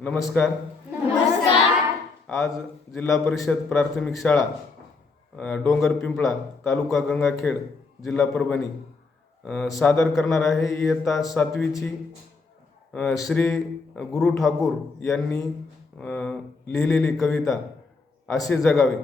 नमस्कार. आज जिल्हा परिषद प्राथमिक शाळा डोंगर पिंपळा तालुका गंगाखेड जिल्हा परभणी सादर करणार आहे इयत्ता 7वीची श्री गुरु ठाकूर यांनी लिहिलेली कविता असे जगावे.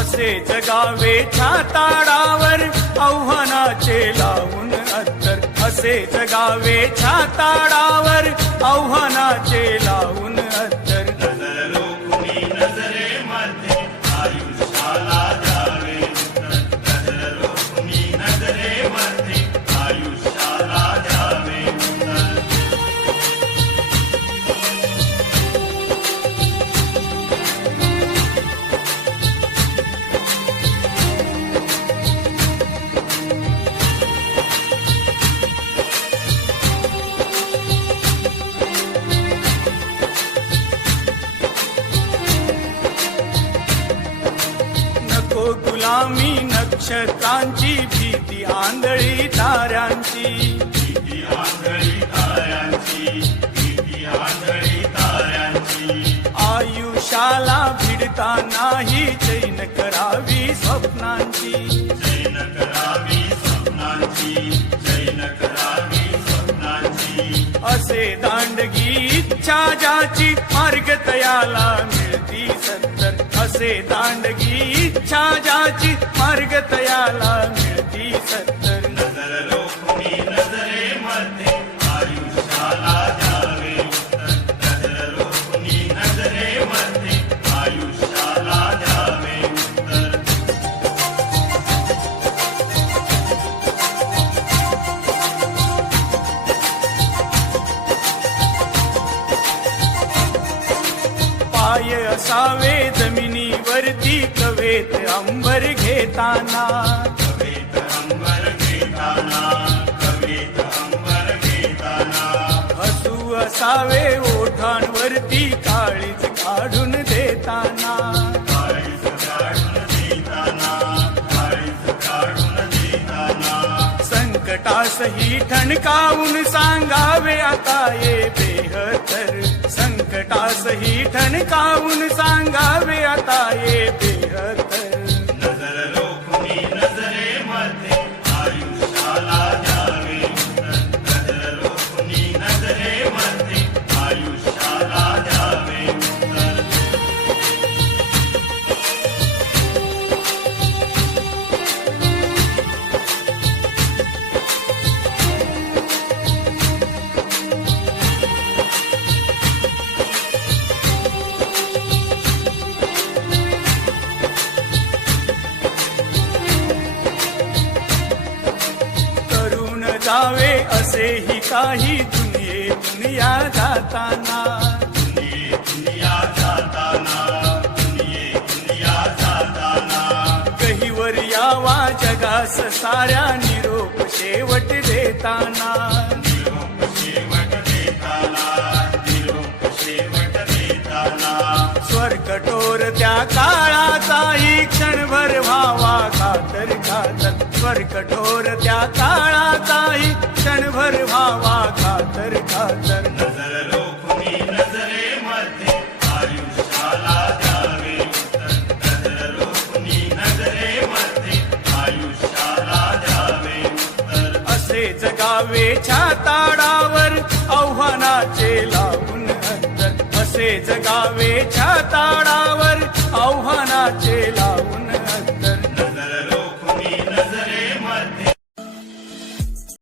असे जगावे छाताडावर आव्हानाचे लावून अत्तर. असे जगावे छाताडावर आव्हानाचे लावून अत्तर. नजर रोखुनी नजरेमध्ये आयुष्याला द्यावे उत्तर. नजर रोखुनी नजरेमध्ये आयुष्याला द्यावे उत्तर. गुलामी नक्षत्रांची भीती आंधळी ताऱ्यांची. भीती आंधळी ताऱ्यांची. भीती आंधळी ताऱ्यांची. आयुष्याला भिडता नाही चैन करावी स्वप्नांची. चैन करावी स्वप्नांची. चैन करावी स्वप्नांची. असे दांडगी इच्छा ज्याची मार्ग तयाला मिळती सत्तर. असे दांडगी इच्छा ज्याची मार्ग तयाला मिळती सत्तर. नजर रोखुनी नजरेमध्ये आयुष्याला द्यावे उत्तर. नजर रोखुनी नजरेमध्ये आयुष्याला द्यावे उत्तर. पाय असावे जमिनीवरती कवेत अंबर घेताना. कवेत अंबर घेताना. कवेत अंबर घेताना. हसू असावे ओठांवरती काळीज काढून देताना. काळीज काढून देताना. काळीज काढून देताना. संकटासही ठणकावून सांगावे आता ये बेहतर. संकटासही ठणकावून सांगावे आता ये बेहतर. नजर रोखुनी नजरेमध्ये आयुष्याला द्यावे उत्तर. नजर रोखुनी नजरेमध्ये आयुष्याला द्यावे उत्तर. करून जावे असेही काही दुनिया जाताना. दुनिया जाताना. दुनिया जाताना. गहीवर यावा जगास साऱ्या निरोप शेवट देताना. निरोप शेवट देताना. निरोप शेवट देताना. स्वर कठोर त्या काळाचाही क्षणभर व्हावा खातर खातर. स्वर कठोर त्या काळाचाही क्षणभर व्हावा खातर खातर. नजर रोखुनी नजरेमध्ये आयुष्याला द्यावे उत्तर. नजर रोखुनी नजरेमध्ये आयुष्याला द्यावे उत्तर. असे जगावे छाताडावर आव्हानाचे लावून अंतर. असे जगावे छाताडावर आव्हानाचे लावून